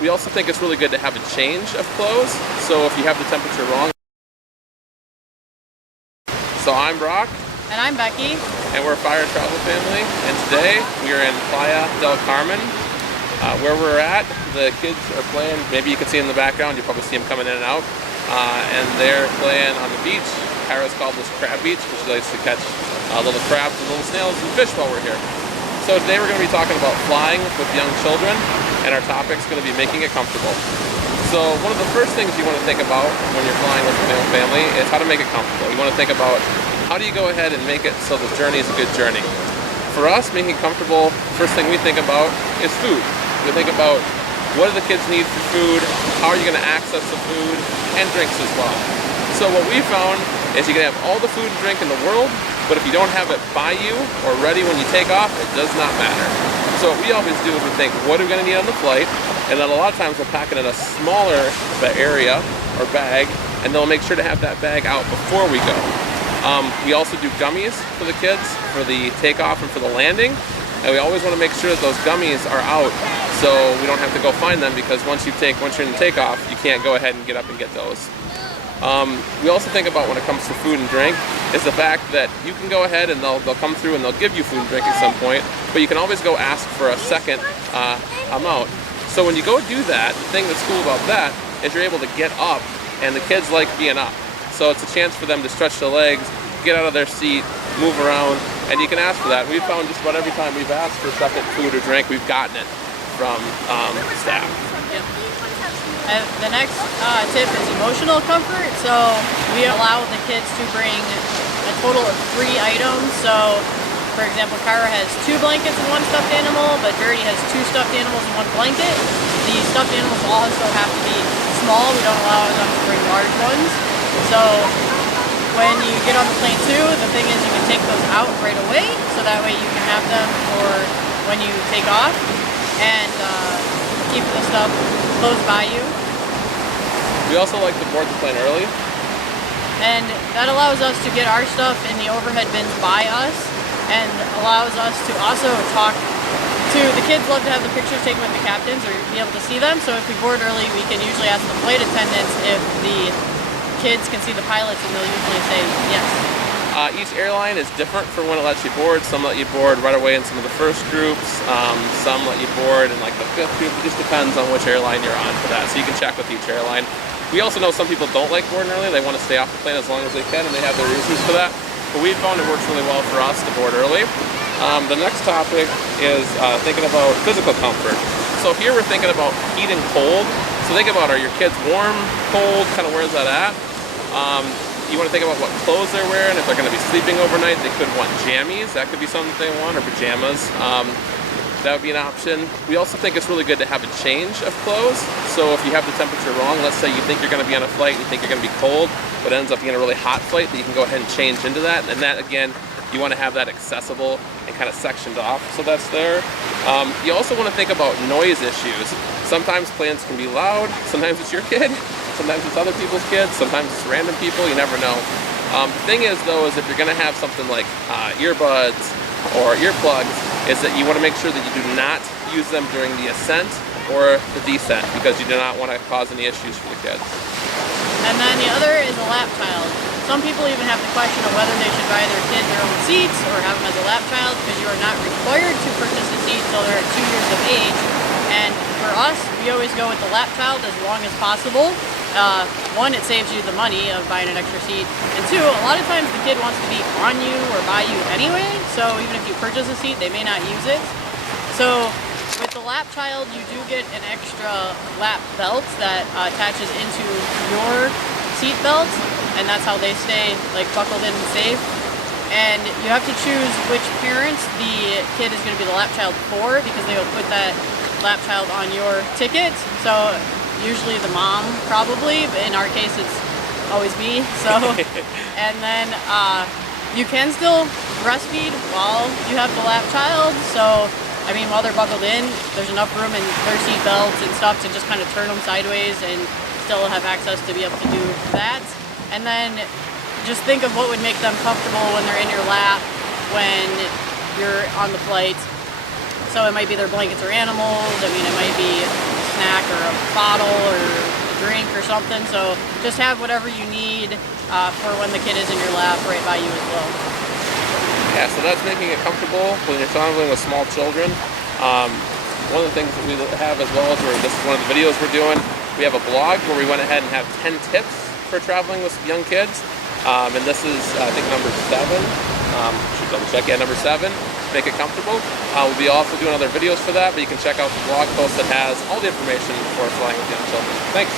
We also think it's really good to have a change of clothes. So if you have the temperature wrong. So I'm Brock. And I'm Becky. And we're Fire Travel Family. And today we are in Playa Del Carmen. Where we're at, the kids are playing. Maybe you can see in the background. You'll probably see them coming in and out. And they're playing on the beach. Kyra's called this crab beach, because she likes to catch little crabs and little snails and fish while we're here. So today we're going to be talking about flying with young children, and our topic's going to be making it comfortable. So one of the first things you want to think about when you're flying with your family is how to make it comfortable. You want to think about how do you go ahead and make it so the journey is a good journey. For us, making it comfortable, first thing we think about is food. We think about what do the kids need for food, how are you going to access the food, and drinks as well. So what we found is you can have all the food and drink in the world, but if you don't have it by you or ready when you take off, it does not matter. So what we always do is we think, what are we going to need on the flight? And then a lot of times we'll pack it in a smaller area or bag, and they'll make sure to have that bag out before we go. We also do gummies for the kids for the takeoff and for the landing. And we always want to make sure that those gummies are out so we don't have to go find them, because once you're in the takeoff, you can't go ahead and get up and get those. We also think about when it comes to food and drink is the fact that you can go ahead and they'll come through and they'll give you food and drink at some point, but you can always go ask for a second amount. So when you go do that, the thing that's cool about that is you're able to get up, and the kids like being up. So it's a chance for them to stretch their legs, get out of their seat, move around, and you can ask for that. We've found just about every time we've asked for second food or drink, we've gotten it from staff. Yep. The next tip is emotional comfort. So we allow the kids to bring a total of 3 items. So for example, Kyra has 2 blankets and 1 stuffed animal, but Verity has 2 stuffed animals and 1 blanket. The stuffed animals also have to be small. We don't allow them to bring large ones. So when you get on the plane too, the thing is you can take those out right away, so that way you can have them for when you take off, and keep the stuff close by you. We also like to board the plane early. And that allows us to get our stuff in the overhead bins by us, and allows us to also talk to the kids. Love to have the pictures taken with the captains or be able to see them. So if we board early, we can usually ask the flight attendants if the kids can see the pilots, and they'll usually say yes. Each airline is different for when it lets you board. Some let you board right away in some of the first groups. Some let you board in like the 5th group. It just depends on which airline you're on for that. So you can check with each airline. We also know some people don't like boarding early. They want to stay off the plane as long as they can, and they have their reasons for that. But we found it works really well for us to board early. The next topic is thinking about physical comfort. So here we're thinking about heat and cold. So think about, are your kids warm, cold, kind of where's that at? You want to think about what clothes they're wearing. If they're going to be sleeping overnight, they could want jammies. That could be something they want, or pajamas. That would be an option. We also think it's really good to have a change of clothes. So if you have the temperature wrong, let's say you think you're going to be on a flight and you think you're going to be cold, but it ends up being a really hot flight, that you can go ahead and change into that. And that, again, you want to have that accessible and kind of sectioned off, so that's there. You also want to think about noise issues. Sometimes planes can be loud, sometimes it's your kid, sometimes it's other people's kids, sometimes it's random people, you never know. The thing is though, is if you're going to have something like earbuds or earplugs, is that you want to make sure that you do not use them during the ascent or the descent, because you do not want to cause any issues for the kids. And then the other is a lap child. Some people even have the question of whether they should buy their kid their own seats or have them as a lap child, because you are not required to purchase a seat until they're 2 years of age. And for us, we always go with the lap child as long as possible. 1, it saves you the money of buying an extra seat, and 2, a lot of times the kid wants to be on you or by you anyway, so even if you purchase a seat, they may not use it. So with the lap child, you do get an extra lap belt that attaches into your seat belt, and that's how they stay like buckled in and safe. And you have to choose which parents the kid is going to be the lap child for, because they will put that lap child on your ticket. So usually the mom, probably, but in our case it's always me. So and then you can still breastfeed while you have the lap child. So I mean, while they're buckled in, there's enough room in their seat belts and stuff to just kind of turn them sideways and still have access to be able to do that. And then just think of what would make them comfortable when they're in your lap when you're on the flight. So it might be their blankets or animals. I mean, it might be a snack or a bottle or a drink or something. So just have whatever you need for when the kid is in your lap right by you as well. Yeah, so that's making it comfortable when you're traveling with small children. One of the things that we have as well is this is one of the videos we're doing. We have a blog where we went ahead and have 10 tips for traveling with young kids. And this is, I think, number 7. Should double check. Yeah, number 7. Make it comfortable. We'll be also doing other videos for that, but you can check out the blog post that has all the information for flying with young children. Thanks.